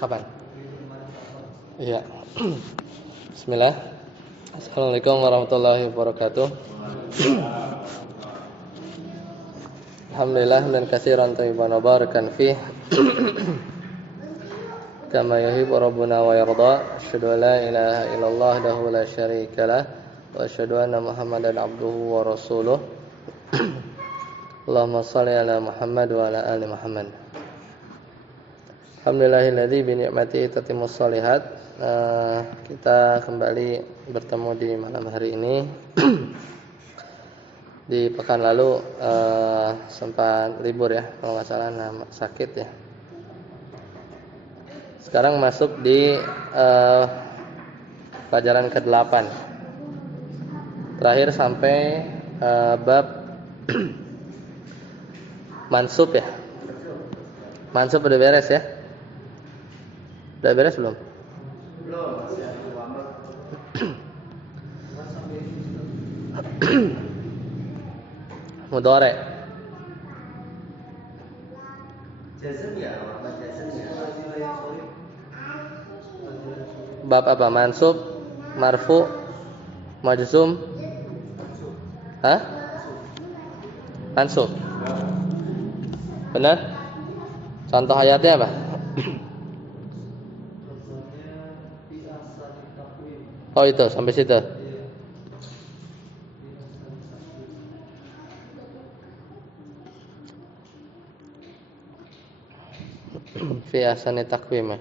Kapan? Iya. Bismillah. Assalamualaikum warahmatullahi wabarakatuh. Alhamdulillah dan katsiran thayyiban mubarakan fih. Kama yuhibbu rabbuna wa yarda. Asyhadu an la ilaha illallah wahdahu la syarika lah wa asyhadu anna Muhammadan abduhu wa rasuluh. Allahumma shalli ala Muhammad wa ala ali Muhammad. Alhamdulillahilladzi bi ni'matihi tatimmus shalihat. Kita kembali bertemu di malam hari ini. Di pekan lalu sempat libur ya, kalau nggak salah sakit ya. Sekarang masuk di pelajaran ke-8. Terakhir sampai bab mansub ya. Mansub udah beres ya? Udah beres belum? Belum, masih ada lama. Mudhari. Jazm ya, apa jazm ya? Bab apa? Mansub, marfu, majzum. Hah? Mansub. Benar? Contoh ayatnya apa? Oh itu, sampai situ. Fi ahsani taqwim.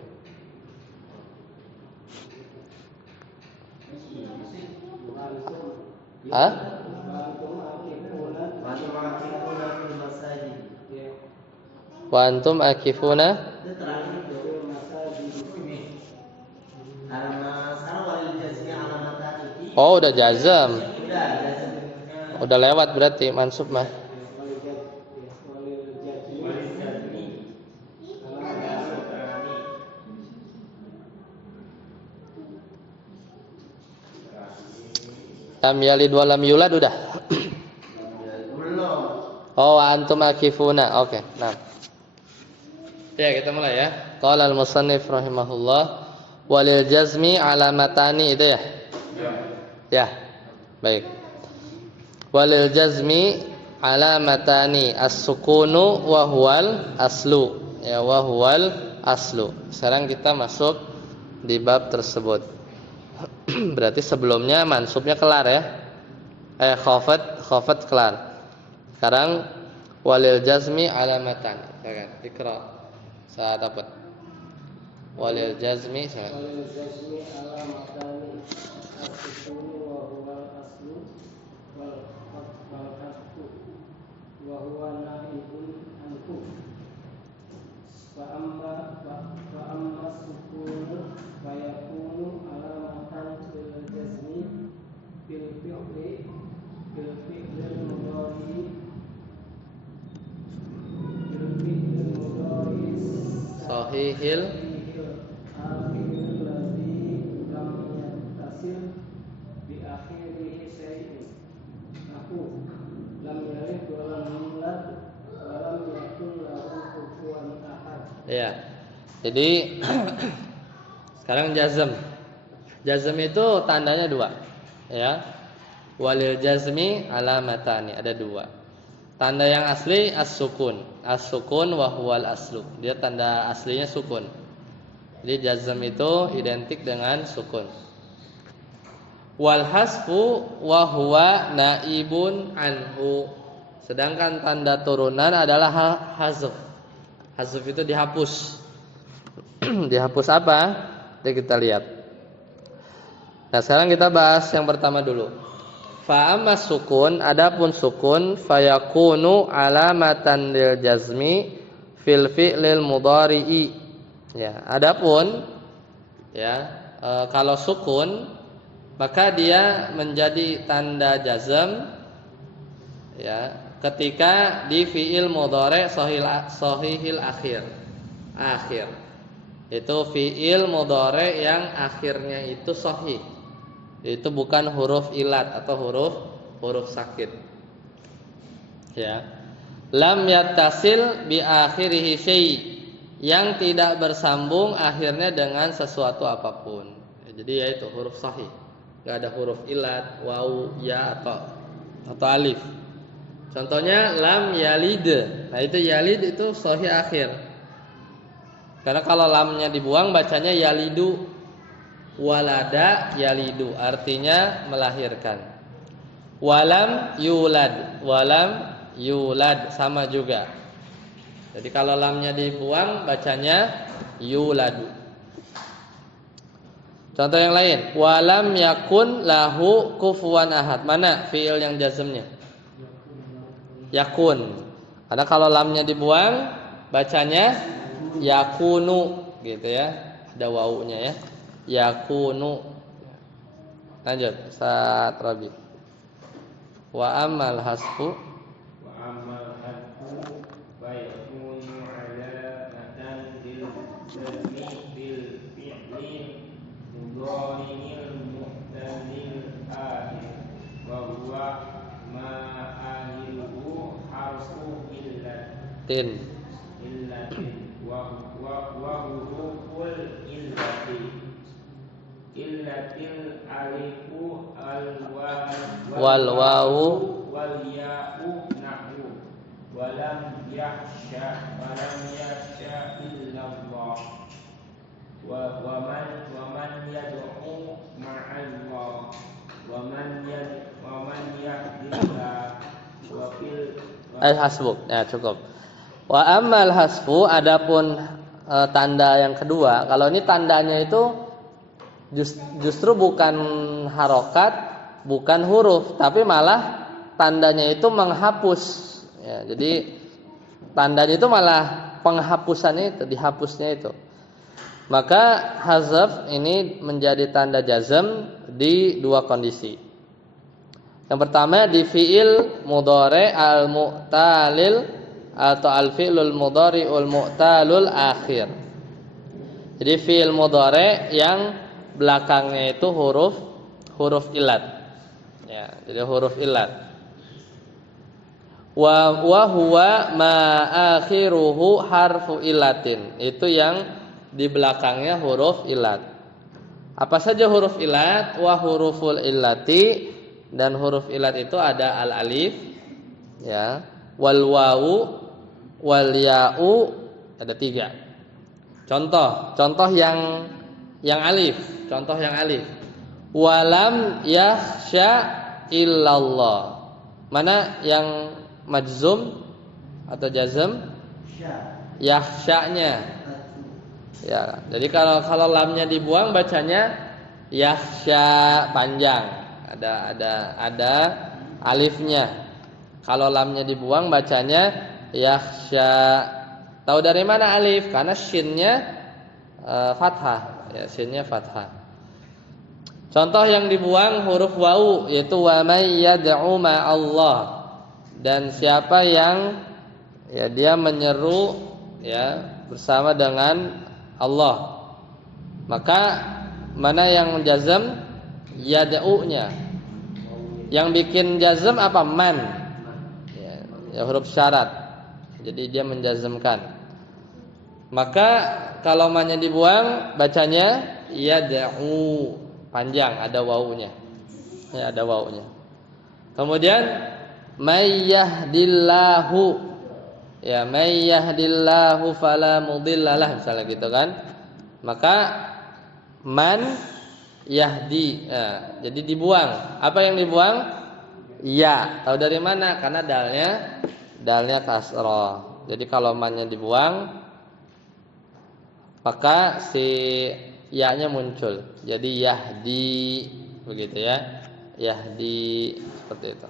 Hah? Wa antum akifuna. Oh udah jazam. Udah lewat berarti mansub mah. Lam yalid wa lam yulad udah. Oh antum akifuna. Oke, nah. Ya, kita mulai ya. Qala al-musannif rahimahullah walil jazmi alamatani itu ya. Ya. Baik. Walil jazmi alamatani as-sukunu wa huwal aslu. Ya, wa huwal aslu. Sekarang kita masuk di bab tersebut. Berarti sebelumnya mansubnya kelar ya. Khafat kelar. Sekarang walil jazmi alamatan. Silakan ikra. Saat dapat. Walil jazmi Walil jazmi alamatan as-sukun wa huwa al-aslu wal hasbu wa huwa naibun anhu. Fa amma sukun fa yakunu alamatan bil jazmi bil fi'li sahihil ya. Jadi sekarang jazm. Jazm itu tandanya dua. Ya. Walil jazmi alamatani, ada dua. Tanda yang asli as-sukun. As-sukun wa huwal aslu. Dia tanda aslinya sukun. Jadi jazm itu identik dengan sukun. Wal hasfu wa huwa naibun anhu. Sedangkan tanda turunan adalah hazf. Hazf itu dihapus. Dihapus apa? Jadi kita lihat. Nah, sekarang kita bahas yang pertama dulu. Fa amma sukun, adapun sukun fayakunu alamatan lil jazmi fil fi'lil mudhari'i. Ya, adapun ya, kalau sukun maka dia menjadi tanda jazm ya, ketika di fi'il mudhari' sahihil akhir. Itu fi'il mudhari' yang akhirnya itu sahih. Itu bukan huruf ilat atau huruf sakit. Ya. Lam yattasil bi akhirihi syai'. yang tidak bersambung akhirnya dengan sesuatu apapun. Jadi yaitu huruf sahih. Enggak ada huruf ilat, waw, ya atau alif. Contohnya lam yalid. Nah, itu yalid itu sahih akhir. Karena kalau lamnya dibuang bacanya yalidu. Walada yalidu, artinya melahirkan. Walam yulad sama juga. Jadi kalau lamnya dibuang bacanya yuladu. Contoh yang lain, walam yakun lahu kufuwan ahad. Mana fiil yang jazmnya? Yakun. Karena kalau lamnya dibuang bacanya yakunu gitu ya. Ada wawunya ya. Yakunu. Lanjut, Ustaz Rabi. Wa amal hasfu فيكون علامة للجزم بالفعل مضارع المعتل الآخر وهو ما آخره حرف tin. وحروف العلة الألف Wal wawu والياء نحو ولم يخشى إلا الله ومن يدعو مع الله ومن يهدي الله hasbuk. Ya, cukup. Wa amal hasfu, adapun tanda yang kedua, kalau ini tandanya itu justru bukan harokat, bukan huruf, tapi malah tandanya itu menghapus. Ya, jadi tandanya itu malah penghapusannya itu, dihapusnya itu. Maka hazaf ini menjadi tanda jazm di dua kondisi. Yang pertama di fi'il mudhari al-mu'talil atau al-fi'lul mudhari'ul mu'talul akhir. Jadi fi'il mudhari yang belakangnya itu huruf ilat. Ya, jadi huruf ilat. Wa huwa ma akhiruhu harfu ilatin. Itu yang di belakangnya huruf ilat. Apa saja huruf ilat? Wa huruful illati, dan huruf ilat itu ada al alif, ya, wal wawu, wal ya'u, ada 3. Contoh yang alif, contoh yang alif. Walam yakhsha illallah. Mana yang majzum atau jazm? Yakhsha-nya. Ya, jadi kalau lamnya dibuang bacanya yakhsha panjang. Ada alifnya. Kalau lamnya dibuang bacanya yakhsha. Tahu dari mana alif? Karena shinnya fathah. Ya, shinnya fathah. Contoh yang dibuang huruf wawu, yaitu wa may yad'u ma'allah. Dan siapa yang ya dia menyeru ya bersama dengan Allah. Maka mana yang jazm? Yad'u-nya. Yang bikin jazm apa? Man. Ya huruf syarat. Jadi dia menjazmkan. Maka kalau man-nya dibuang bacanya yad'u, panjang, ada wawunya. Ya, ada wawunya. Kemudian may yahdillahu. Ya, may yahdillahu fala mudhillalah, misalnya gitu kan. Maka man yahdi. Nah, jadi dibuang. Apa yang dibuang? Ya. Tahu dari mana? Karena dalnya kasrah. Jadi kalau man-nya dibuang, maka si ya-nya muncul. Jadi yahdi, begitu ya. Yahdi, seperti itu.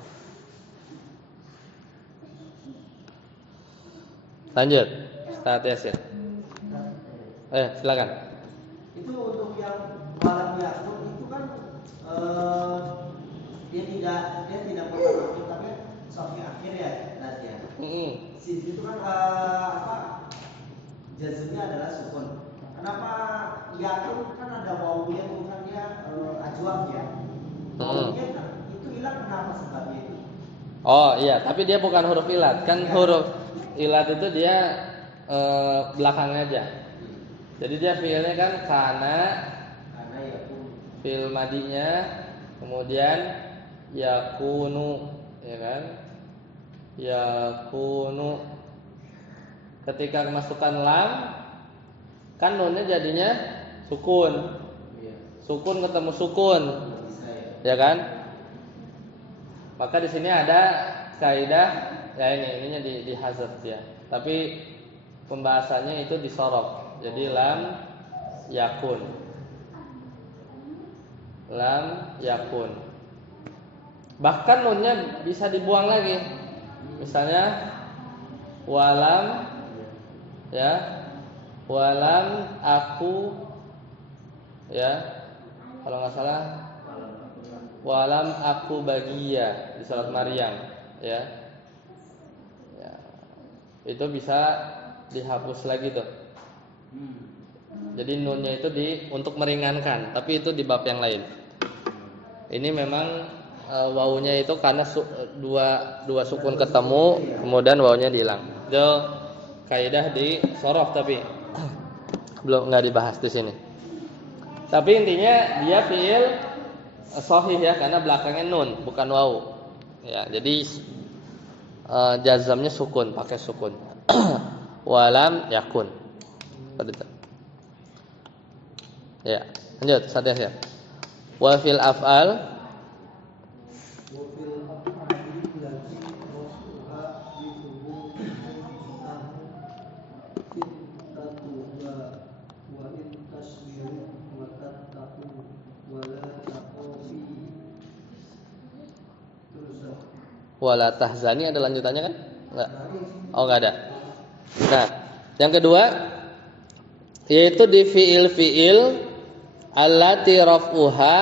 Lanjut, Ustaz Yasin. Silakan. Itu untuk yang walam yakun itu kan dia tidak bermakna tapi sofnya akhir ya nanti ya. Sisi itu kan jazmnya adalah sukun. Kenapa yakun kan ada wawunya bukan dia ajwab ya. Wawunya itu hilang, kenapa sebabnya itu? Oh iya, tapi dia bukan huruf ilat. Kan huruf ilat itu dia belakangnya aja. Jadi dia fiilnya kan karena ya pun. fiil madinya, kemudian yakunu, ya kan? Yakunu. Ketika masukkan lam, kan nunnya jadinya sukun. Sukun ketemu sukun, ya kan? Maka di sini ada kaidah, ya ininya dihazaf ya. Tapi pembahasannya itu disorok. Jadi lam yakun. Lam yakun. Bahkan nunnya bisa dibuang lagi. Misalnya walam, ya, walam aku, ya, kalau nggak salah walam aku bagia di surat Maryam, ya. Ya, itu bisa dihapus lagi tuh. Jadi nunnya itu untuk meringankan, tapi itu di bab yang lain. Ini memang wawunya itu karena dua sukun ketemu, kemudian wawunya dihilang. Itu kaidah di sorof tapi belum nggak dibahas di sini. Tapi intinya dia fiil sahih ya, karena belakangnya nun bukan wawu. Ya, jadi jazamnya sukun, pakai sukun. Walam yakun. Seperti itu. Ya, lanjut sadar ya. Wa fil af'al wala tahzani ada lanjutannya kan? Enggak. Oh, enggak ada. Nah, yang kedua yaitu di fiil-fiil allati raf'uha,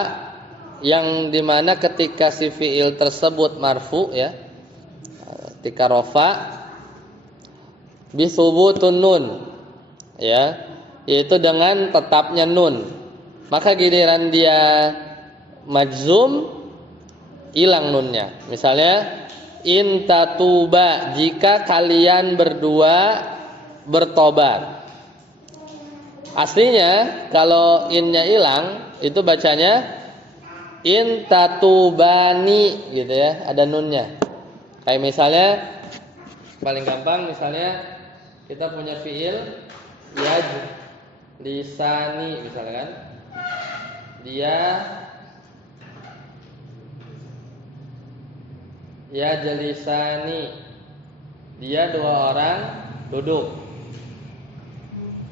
yang dimana ketika si fiil tersebut marfu ya, ketika rafa bisubutun nun ya, yaitu dengan tetapnya nun, maka giliran dia majzum hilang nunnya. Misalnya in tatuba, jika kalian berdua bertobat. Aslinya kalau innya hilang itu bacanya in tatubani gitu ya, ada nunnya. Kayak misalnya paling gampang, misalnya kita punya fiil yajlisani misalnya kan. Dia yajlisani, dia dua orang duduk.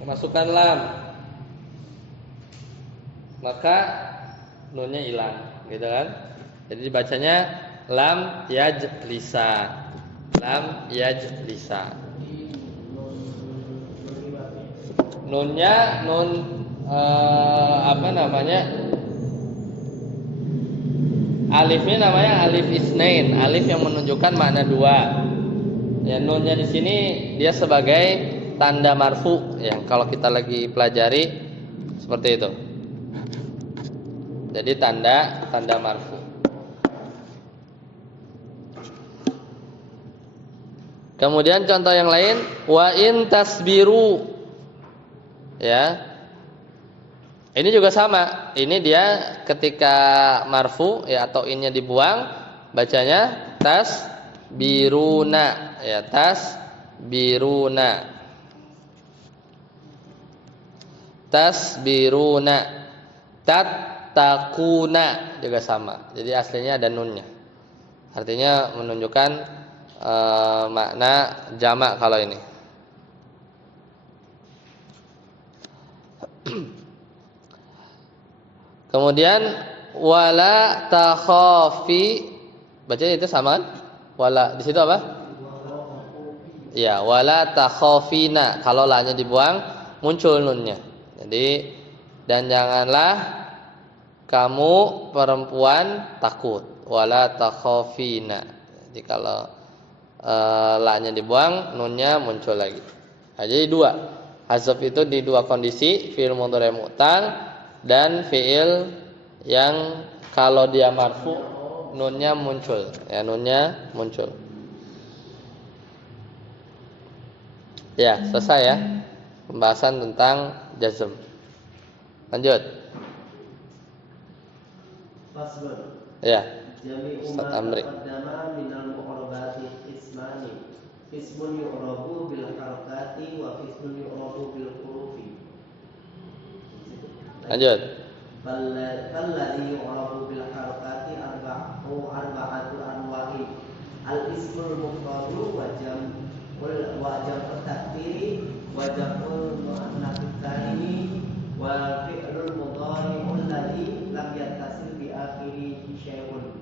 Masukkan lam, maka nunnya hilang, gitu kan? Jadi dibacanya lam yajlisa, lam yajlisa. Nunnya nun apa namanya? Alifnya namanya alif isnain, alif yang menunjukkan makna dua. Ya, nunnya di sini dia sebagai tanda marfu yang kalau kita lagi pelajari seperti itu. Jadi tanda marfu. Kemudian contoh yang lain, wa in tasbiru. Ya. Ini juga sama. Ini dia ketika marfu ya atau innya dibuang, bacanya tasbiruna ya, tasbiruna. Tasbiruna, tattaquna juga sama. Jadi aslinya ada nunnya. Artinya menunjukkan makna jamak kalau ini. Kemudian wala takhafi, bacanya itu sama kan? Wala di situ apa? Ya, wala takhafina. Kalau la-nya dibuang muncul nunnya. Jadi dan janganlah kamu perempuan takut, wala takhafina. Jadi kalau la-nya dibuang, nunnya muncul lagi. Nah, jadi dua. Hazaf itu di dua kondisi, fi'il mudhari' mu'tal dan fi'il yang kalau dia marfu nunnya muncul. Ya, nunnya muncul. Ya, selesai ya pembahasan tentang jazm. Lanjut. Faslun. Ya. Jami'u Ustaz ma Amri. taqaddama minal mu'rabati ismani. Ismun yu'rabu bil harakati wa ismun yu'rabu bil hurufi. Lanjut. Falladhi yu'rabu bil harakati arba'atu anwa'i. Al-ismul mufradu wa jam'ut takdiri wa jam'ul mu'annats tsalimi wa fi'lul mudhari'ul ladzi lam yattasil bi akhirihi syai'un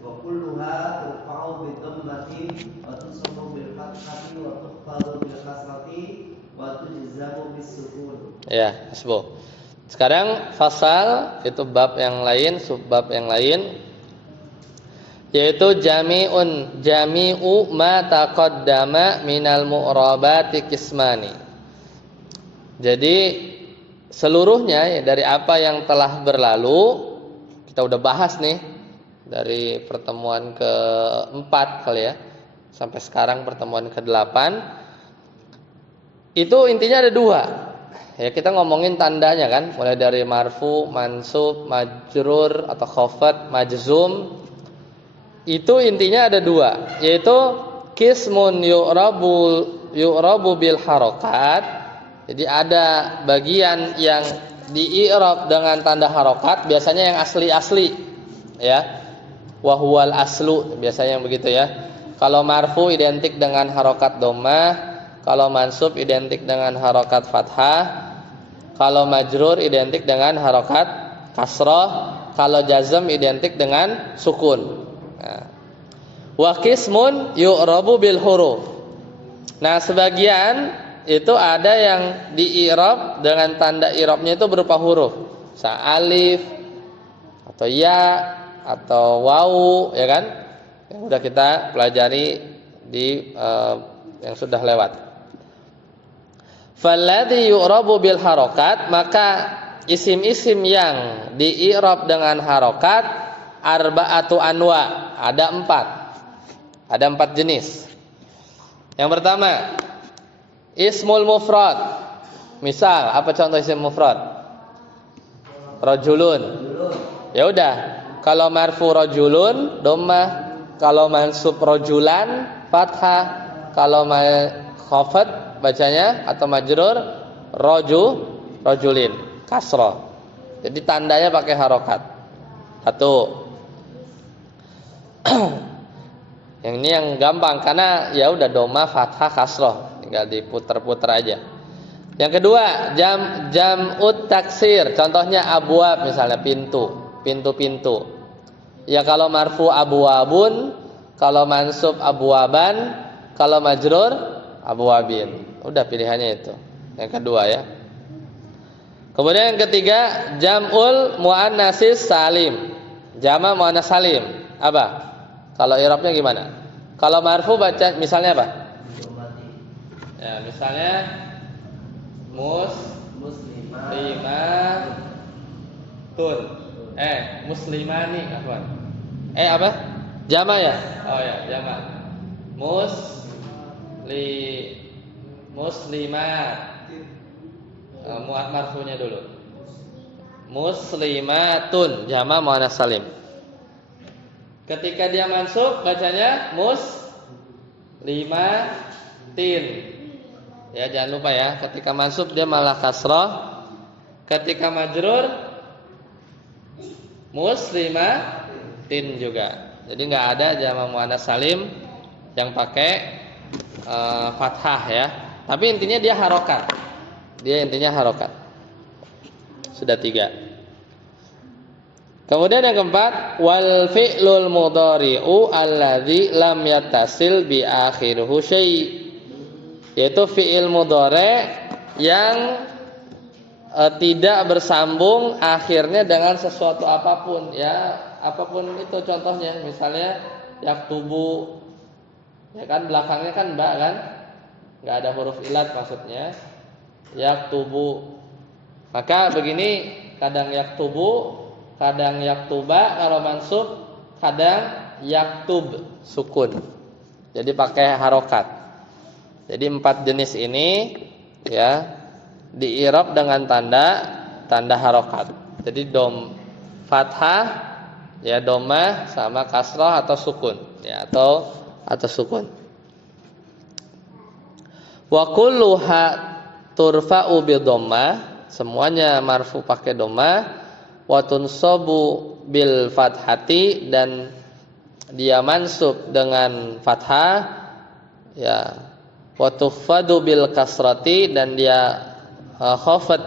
wa kulluha turfa'u bi dhammatin wa tusaffu bil fathati wa tukhfadu bil kasrati wa tujzamu bis sukun. Ya, hasbuh. Sekarang fasal itu bab yang lain, subbab yang lain, yaitu jami'u ma taqaddama minal mu'rabati qismani. Jadi seluruhnya ya, dari apa yang telah berlalu kita udah bahas nih dari pertemuan ke-4 kali ya sampai sekarang pertemuan ke-8. Itu intinya ada 2. Ya, kita ngomongin tandanya kan, mulai dari marfu, mansub, majrur atau khafad, majzum. Itu intinya ada 2, yaitu qismun yu'rabu bil harokat. Jadi ada bagian yang di-i'rab dengan tanda harokat, biasanya yang asli-asli ya. Wa huwal aslu, biasanya yang begitu ya. Kalau marfu identik dengan harokat dhammah, kalau mansub identik dengan harokat fathah, kalau majrur identik dengan harokat kasrah, kalau jazm identik dengan sukun. Wa qismun yu'rabu bil huruf. Nah, sebagian itu ada yang di-i'rab dengan tanda i'rabnya itu berupa huruf. Alif atau ya atau wawu, ya kan? Yang sudah kita pelajari di yang sudah lewat. Falladhi yu'rabu bil harokat, maka isim-isim yang di-i'rab dengan harokat arba'atu anwa, ada 4. Ada 4 jenis. Yang pertama, ismul mufrad. Misal, apa contoh isim mufrad? Rajulun. Ya udah, kalau marfu rajulun dhammah, kalau mansub rajulan fathah, kalau khafad bacanya atau majrur rajulin kasrah. Jadi tandanya pakai harokat. 1. Yang ini yang gampang karena ya udah doma fathah kasroh, tinggal diputer-puter aja. Yang kedua, jam'ut taksir, contohnya abwab, misalnya pintu-pintu. Ya kalau marfu abwabun, kalau mansub abwaban, kalau majrur abwabin. Udah pilihannya itu. Yang kedua ya. Kemudian yang ketiga, jam'ul muannatsis salim. Jama' muannats salim. Apa? Kalau i'rabnya gimana? Kalau marfu baca misalnya apa? Ya, misalnya muslimatun. Muslimani afwan. Apa? Jama ya? Oh ya, jama. Muslimat. Mu'ad marfunya dulu. Muslimatun, jama' muannats salim. Ketika dia mansub bacanya muslimatin. Ya, jangan lupa ya, ketika mansub dia malah kasrah. Ketika majrur muslimatin juga. Jadi enggak ada jama' muannats salim yang pakai fathah ya. Tapi intinya dia harokat. Sudah 3. Kemudian yang keempat, wal fi'lul mudhari'u alladzi lam yattasil bi akhirihi syai', yaitu fi'il mudhari' yang tidak bersambung akhirnya dengan sesuatu apapun ya, apapun itu contohnya, misalnya yaktubu, ya kan belakangnya kan ba kan, nggak ada huruf ilat maksudnya, yaktubu. Maka begini, kadang yaktubu, kadang yaktuba kalau mansub, kadang yaktub sukun. Jadi pakai harokat. Jadi 4 jenis ini ya di-i'rab dengan tanda harokat. Jadi fathah ya, dhammah sama kasrah atau sukun ya, atau sukun. Wa kulluha turfa'u bi dhammah, semuanya marfu pakai dhammah, wa tunsabu bil fathati, dan dia mansub dengan fathah ya, wa tukhfadu bil kasrati, dan dia khafat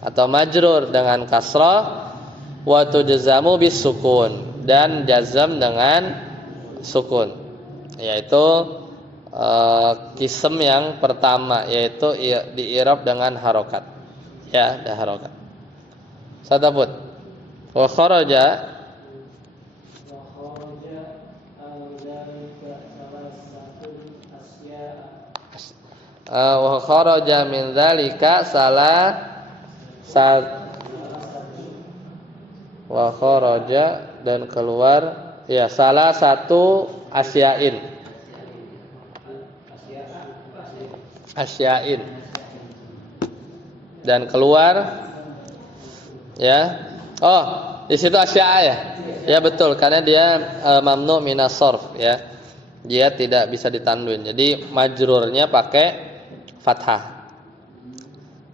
atau majrur dengan kasrah, wa tujzamu bis sukun, dan jazam dengan sukun, yaitu kism yang pertama, yaitu di-i'rab dengan harokat ya, ada harokat. Sadabut wa kharaja wa kharaja min dzalika wa kharaja, dan keluar ya salah satu asyain dan keluar ya. Oh, di situ asya'a ya. Ya betul, karena dia mamnu minas sarf ya. Dia tidak bisa ditanwin. Jadi majrurnya pakai fathah.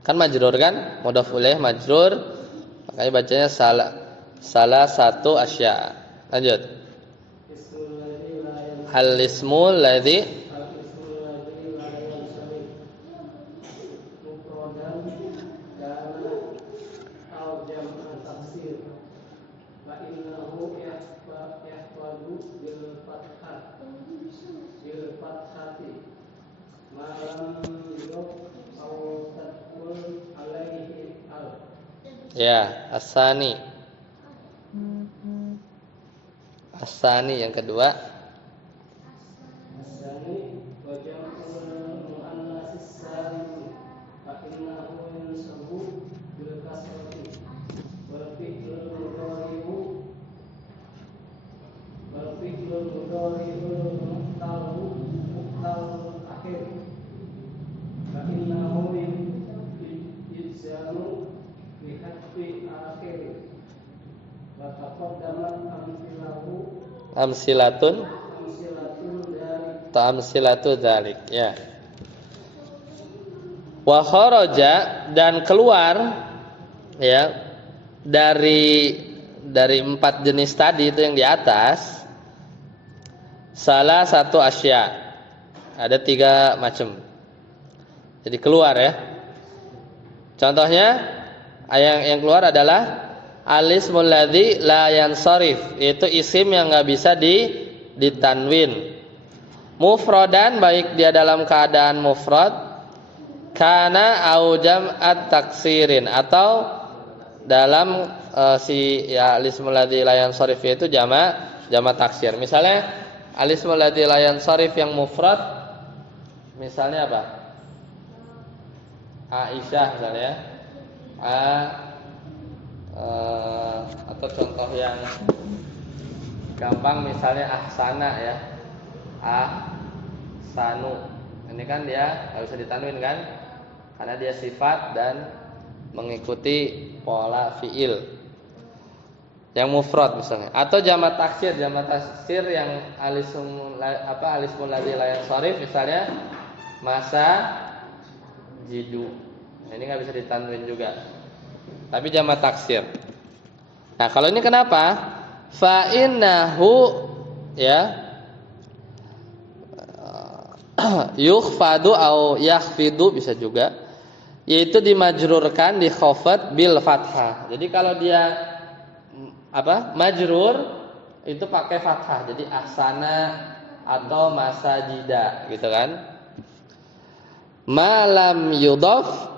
Kan majrur kan? Mudhaf ilaih majrur. Makanya bacanya salah satu asya'a. Lanjut. Al-ismul ladzi ya, asani yang kedua. Amsilatu dzalik ya. Wa kharaja, dan keluar ya dari 4 jenis tadi itu yang di atas, salah satu asya, ada 3 macam. Jadi keluar ya. Contohnya yang keluar adalah al-ismul ladzi la yansarif, yaitu isim yang enggak bisa ditanwin. Mufradan, baik dia dalam keadaan mufrad, kana au jam'at taksirin, atau dalam al-ismul ladzi la yansarif itu jamak taksir. Misalnya al-ismul ladzi la yansarif yang mufrad, misalnya apa? Aisyah misalnya. Atau contoh yang gampang misalnya ahsana ya, ahsanu, ini kan dia nggak bisa ditanwin kan, karena dia sifat dan mengikuti pola fiil yang mufrad misalnya. Atau jamak taksir yang alismul ladzi la yansharif, misalnya masa jidu, ini nggak bisa ditanwin juga, tapi jamak taksir. Nah, kalau ini kenapa? Fa innahu ya yukhfadu au yakhfidu, bisa juga, yaitu dimajrurkan, di khafat bil fathah. Jadi kalau dia majrur itu pakai fathah, jadi ahsana atau masajida gitu kan. Malam yudhaf,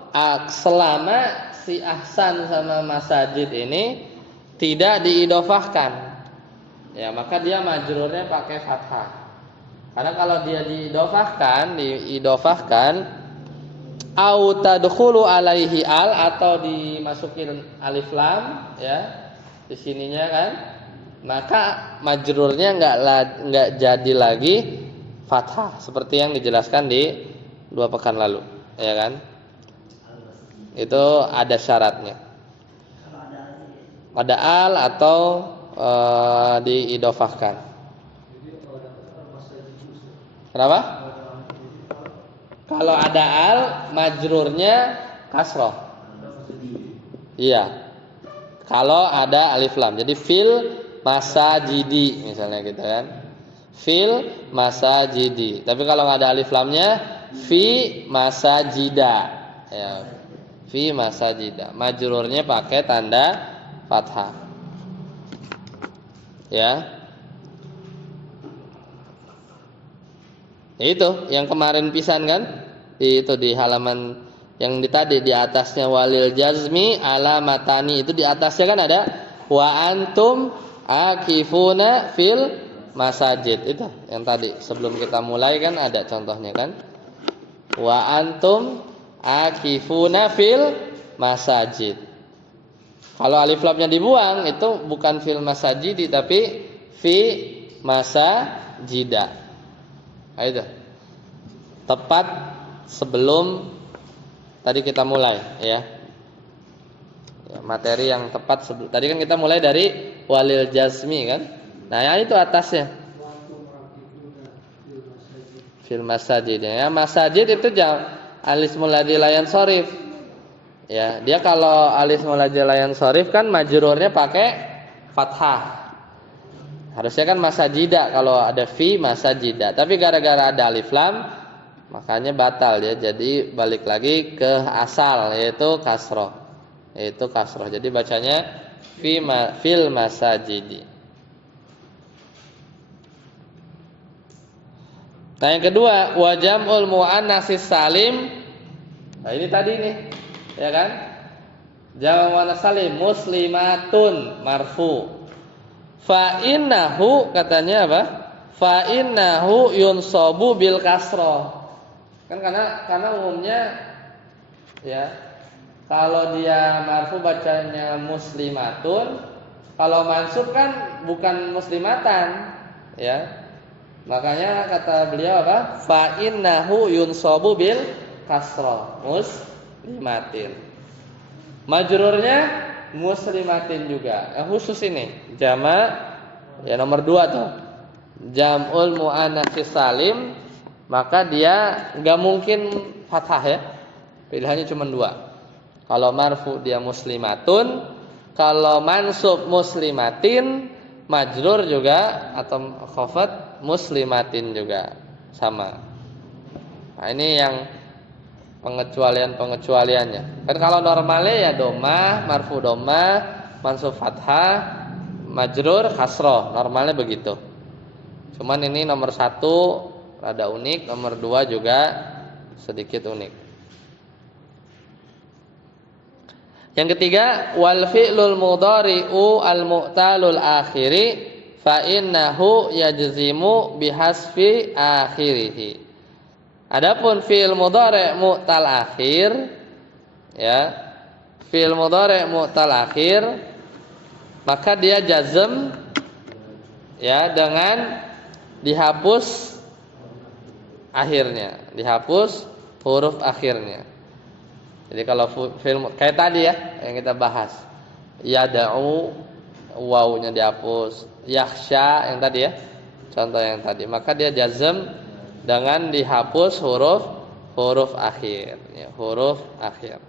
selama si ahsan sama masajid ini tidak diidofahkan ya, maka dia majrurnya pakai fathah. Karena kalau dia diidofahkan au tadkhulu alaihi al, atau dimasukin alif lam ya di sininya kan, maka majrurnya enggak jadi lagi fathah, seperti yang dijelaskan di 2 pekan lalu, ya kan? Itu ada syaratnya. Ada al atau diidofahkan. Kenapa? Kalau ada al, majrurnya kasroh. Iya. Kalau ada alif lam. Jadi fil masajidi misalnya gitu kan. Fil masajidi. Tapi kalau nggak ada alif lamnya, fi masajida. Ya. Fi masajida. Majrurnya pakai tanda fathah. Ya. Itu yang kemarin pisan kan? Itu di halaman yang tadi di atasnya walil jazmi alamatani, itu di atasnya kan ada wa antum akifuna fil masajid. Itu yang tadi sebelum kita mulai kan ada contohnya kan? Wa antum akifuna fil masajid. Kalau alif lamnya dibuang itu bukan fil masajidi tapi fi masajida. Nah, itu tepat sebelum tadi kita mulai ya. Materi yang tepat sebelum tadi kan kita mulai dari walil jazmi kan. Nah, yang itu atasnya fil masajid ya. Masajid itu alismul ladzi la yansharif. Ya, dia kalau alismul ladzi la yansharif kan majrurnya pakai fathah. Harusnya kan masajida kalau ada fi masajida. Tapi gara-gara ada alif lam makanya batal ya. Jadi balik lagi ke asal yaitu kasroh. Yaitu kasroh. Jadi bacanya fil masajidi. Nah, yang kedua, wa jam'ul muannatsis salim. Nah, ini tadi nih, ya kan? Jam'ul muannats salim muslimatun marfu. Fa innahu katanya apa? Fa innahu yunsabu bil kasroh. Kan karena umumnya ya kalau dia marfu bacanya muslimatun, kalau mansub kan bukan muslimatan, ya. Makanya kata beliau apa? Fa innahu yunsabu bil kasroh muslimatin. Majrurnya muslimatin juga. Khusus ini jama ya nomor 2 tuh. Jam'ul muannats salim, maka dia enggak mungkin fathah ya. Pilihannya cuma 2. Kalau marfu dia muslimatun, kalau mansub muslimatin, majrur juga atau khafat muslimatin juga sama. Nah, ini yang pengecualiannya. Kan kalau normalnya ya domah, marfu domah, mansub fathah, majrur kasroh. Normalnya begitu. Cuman ini nomor 1 rada unik, nomor 2 juga sedikit unik. Yang ketiga, wal fi'lul mudhari'u al mu'talul akhiri fa innahu yajzimu bihasfi akhirih. Adapun fi'il mudhari' mu'tal akhir ya, fi'il mudhari' mu'tal akhir maka dia jazm ya dengan dihapus akhirnya, dihapus huruf akhirnya. Jadi kalau fi'il kayak tadi ya yang kita bahas, yad'u wawunya dihapus, yakhsha yang tadi ya, contoh yang tadi, maka dia jazm dengan dihapus huruf akhir ya, huruf akhir.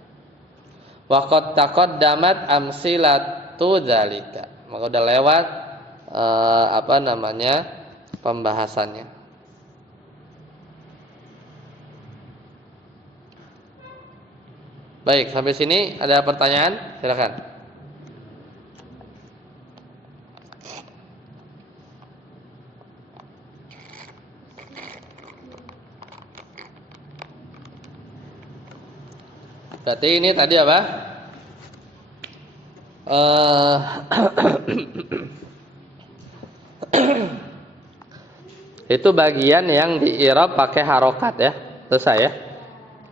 Wa qad taqaddamat amsilatu dzalika. Maka udah lewat pembahasannya. Baik, sampai sini ada pertanyaan? Silakan. Berarti ini tadi apa? Itu bagian yang di i'rab pakai harokat ya. Selesai ya.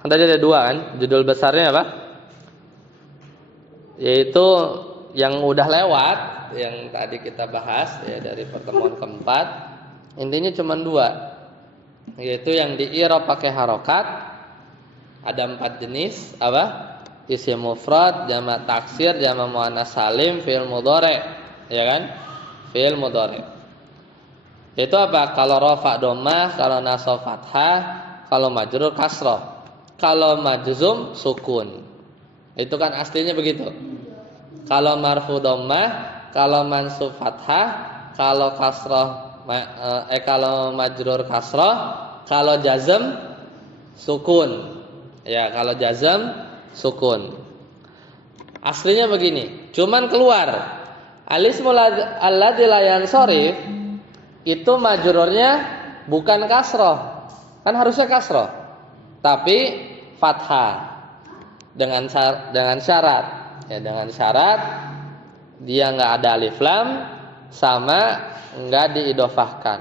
Kan tadi ada 2 kan. Judul besarnya apa? Yaitu yang udah lewat, yang tadi kita bahas ya dari pertemuan keempat. Intinya cuma 2. Yaitu yang di i'rab pakai harokat Ada 4 jenis apa? Isim mufrad, jamak taksir, jamak muannas salim, fi'il mudhari, ya kan? Fi'il mudhari. Itu apa? Kalau rafa dhammah, kalau nasab fathah, kalau majrur kasrah, kalau majzum sukun. Itu kan aslinya begitu. Kalau marfu dhammah, kalau mansub fathah, kalau kasrah kalau majrur kasrah, kalau jazm sukun. Ya, kalau jazm sukun. Aslinya begini. Cuman keluar al-ismul alladzi la yansharif itu majrurnya bukan kasrah. Kan harusnya kasrah. Tapi fathah. Dengan syarat. Ya, dengan syarat dia enggak ada alif lam sama enggak diidhofahkan.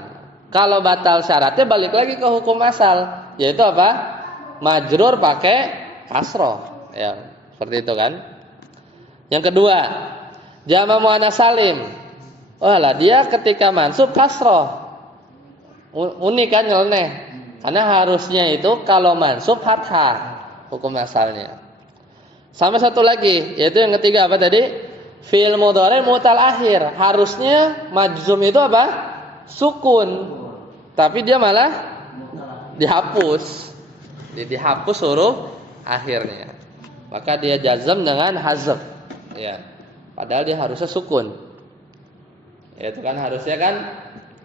Kalau batal syaratnya balik lagi ke hukum asal, yaitu apa? Majrur pakai kasrah. Ya, seperti itu kan. Yang kedua, jamak muannas salim. Walah, dia ketika mansub kasrah. Unik kan, nyeleneh. Karena harusnya itu kalau mansub fathah hukum asalnya. Sama satu lagi, yaitu yang ketiga apa tadi? Fi'il mudhari mutal akhir. Harusnya majzum itu apa? Sukun. Tapi dia malah dihapus. Dihapus huruf akhirnya. Maka dia jazm dengan hazf. Ya. Padahal dia harusnya sukun. Ya, itu kan harusnya kan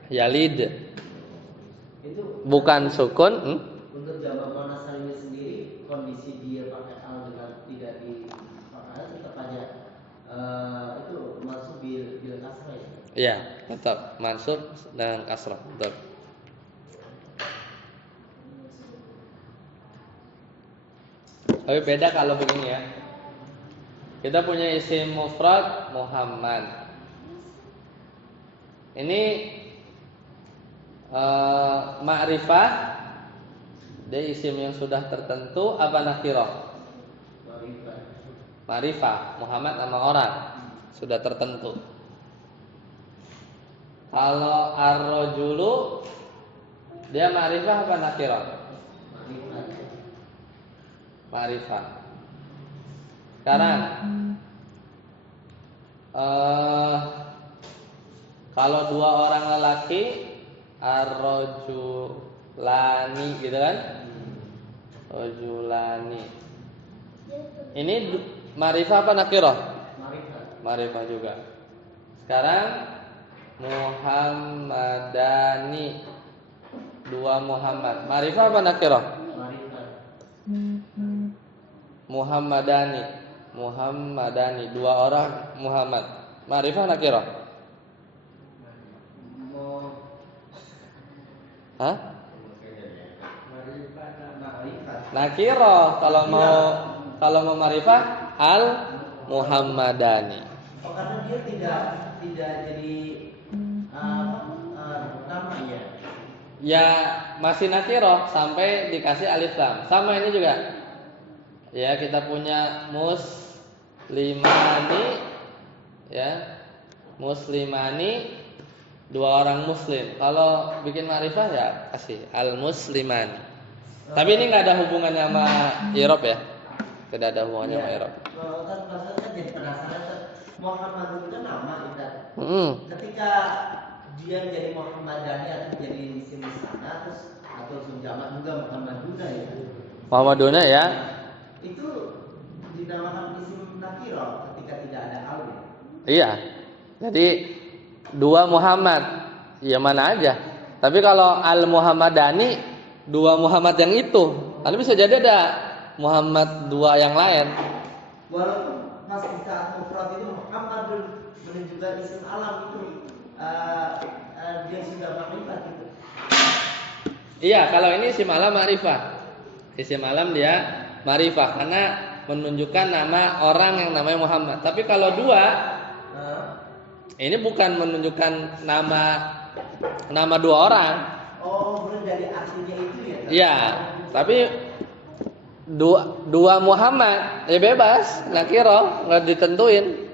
yalid. Itu bukan sukun. Untuk jamak muannas salimnya sendiri, kondisi dia pakai al dengan tidak dipakai tetap aja itu masuk bil kasrah ya. Iya, tetap mansub dengan kasrah. Betul. Tapi beda kalau begini ya. Kita punya isim mufrad Muhammad. Ini ma'rifah, dia isim yang sudah tertentu apa nakirah? Ma'rifah. Muhammad nama orang sudah tertentu. Kalau ar-rajulu dia ma'rifah apa nakirah? Ma'rifah. Sekarang kalau dua orang lelaki ar-rajulani gitu kan? Rajulani. Ini ma'rifah apa nakirah? Ma'rifah juga. Sekarang Muhammadani, dua Muhammad. Ma'rifah apa nakirah? Muhammadani, dua orang Muhammad. Ma'rifah nakirah? Hah? Nakirah. Kalau mau ma'rifah al Muhammadani. Oh, karena dia tidak jadi nama ya. Ya masih nakirah sampai dikasih alif lam. Sama ini juga. Ya, kita punya muslimani, ya, muslimani, dua orang muslim. Kalau bikin ma'rifah ya kasih al musliman. Tapi ini nggak ada hubungannya sama i'rab ya. Tidak ada hubungannya sama i'rab. Kan jadi penasaran, Muhammad itu nama kita. Ketika dia jadi Muhammadani atau jadi isim musanna terus atau isim jamak juga Muhammaduna ya. Muhammaduna ya. Itu dinamakan isim nakirah ketika tidak ada al. Iya. Jadi dua Muhammad, ya mana aja. Tapi kalau al Muhammadani, dua Muhammad yang itu. Lalu bisa jadi ada Muhammad dua yang lain. Walaupun pas di saat mufrad itu Muhammadun menunjukkan isim alam itu dia sudah ma'rifah gitu. Iya, kalau ini isim alam ma'rifah. Isim alam dia ma'rifah karena menunjukkan nama orang yang namanya Muhammad. Tapi kalau dua, ini bukan menunjukkan nama dua orang. Oh, benar dari artinya itu ya? Iya, tapi dua Muhammad ya bebas, nakiro nggak ditentuin.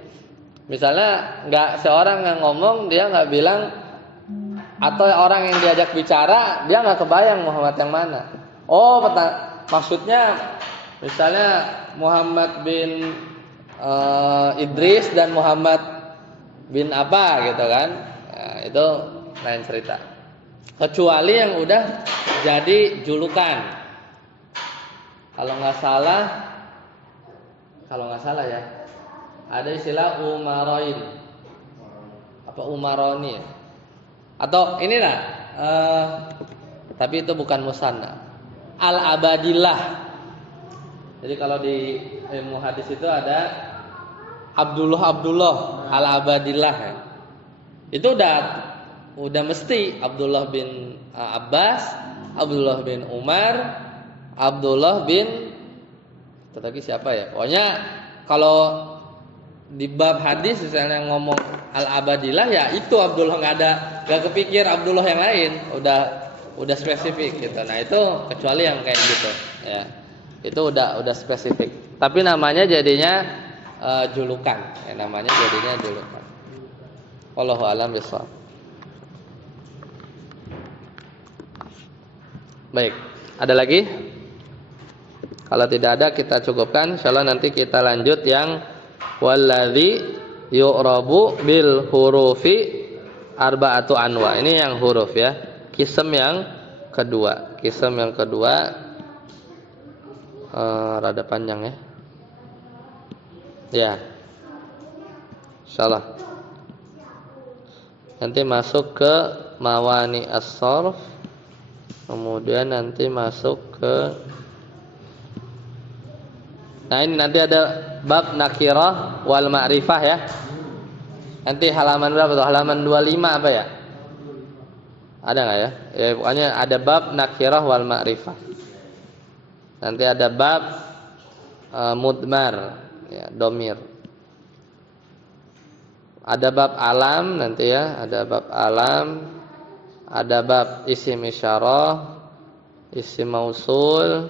Misalnya nggak seorang yang ngomong dia nggak bilang, atau orang yang diajak bicara dia nggak kebayang Muhammad yang mana. Oh, maksudnya Misalnya Muhammad bin Idris dan Muhammad bin apa gitu kan. Nah, itu lain cerita. Kecuali yang udah jadi julukan. Kalau nggak salah ya, ada istilah umaroin, apa umaroni, atau inilah, tapi itu bukan musanna, al-abadillah. Jadi kalau di ilmu hadis itu ada Abdullah al-abadillah ya. Itu udah mesti Abdullah bin Abbas, Abdullah bin Umar, Abdullah bin lagi siapa ya? Pokoknya kalau di bab hadis misalnya ngomong al-abadillah ya itu Abdullah, nggak kepikir Abdullah yang lain, udah spesifik gitu. Nah itu kecuali yang kayak gitu ya. Itu udah spesifik. Tapi namanya jadinya julukan. Ya, namanya jadinya julukan. Wallahu a'lam bishawab. Baik, ada lagi? Kalau tidak ada kita cukupkan. Insyaallah nanti kita lanjut yang walladzi yu'rabu bil hurufi arba'atu anwa. Ini yang huruf ya. Kism yang kedua. Rada panjang ya. Ya. Insyaallah. Nanti masuk ke mawani as-sarf. Kemudian nanti masuk ke nah ini nanti ada bab nakirah wal ma'rifah ya. Nanti halaman berapa tuh? Halaman 25 apa ya? Ada enggak ya? Ya pokoknya ada bab nakirah wal ma'rifah. Nanti ada bab mudmar ya, domir. Ada bab alam nanti ya, ada bab alam, ada bab isim isyarah, isim mausul.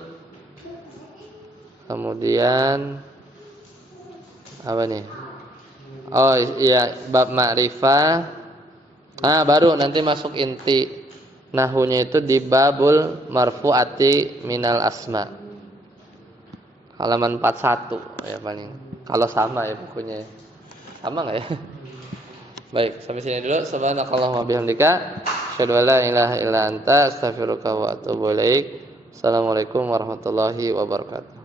Kemudian apa nih? Oh iya, bab ma'rifah. Baru nanti masuk inti nahunya itu di babul marfu'ati minal asma. Halaman 41 ya paling. Kalau sama ya bukunya. Sama enggak ya? Baik, sampai sini dulu. Subhanakallahumma bihamdika asyhadu an la ilaha illa anta astaghfiruka wa atubu ilaik. Assalamualaikum warahmatullahi wabarakatuh.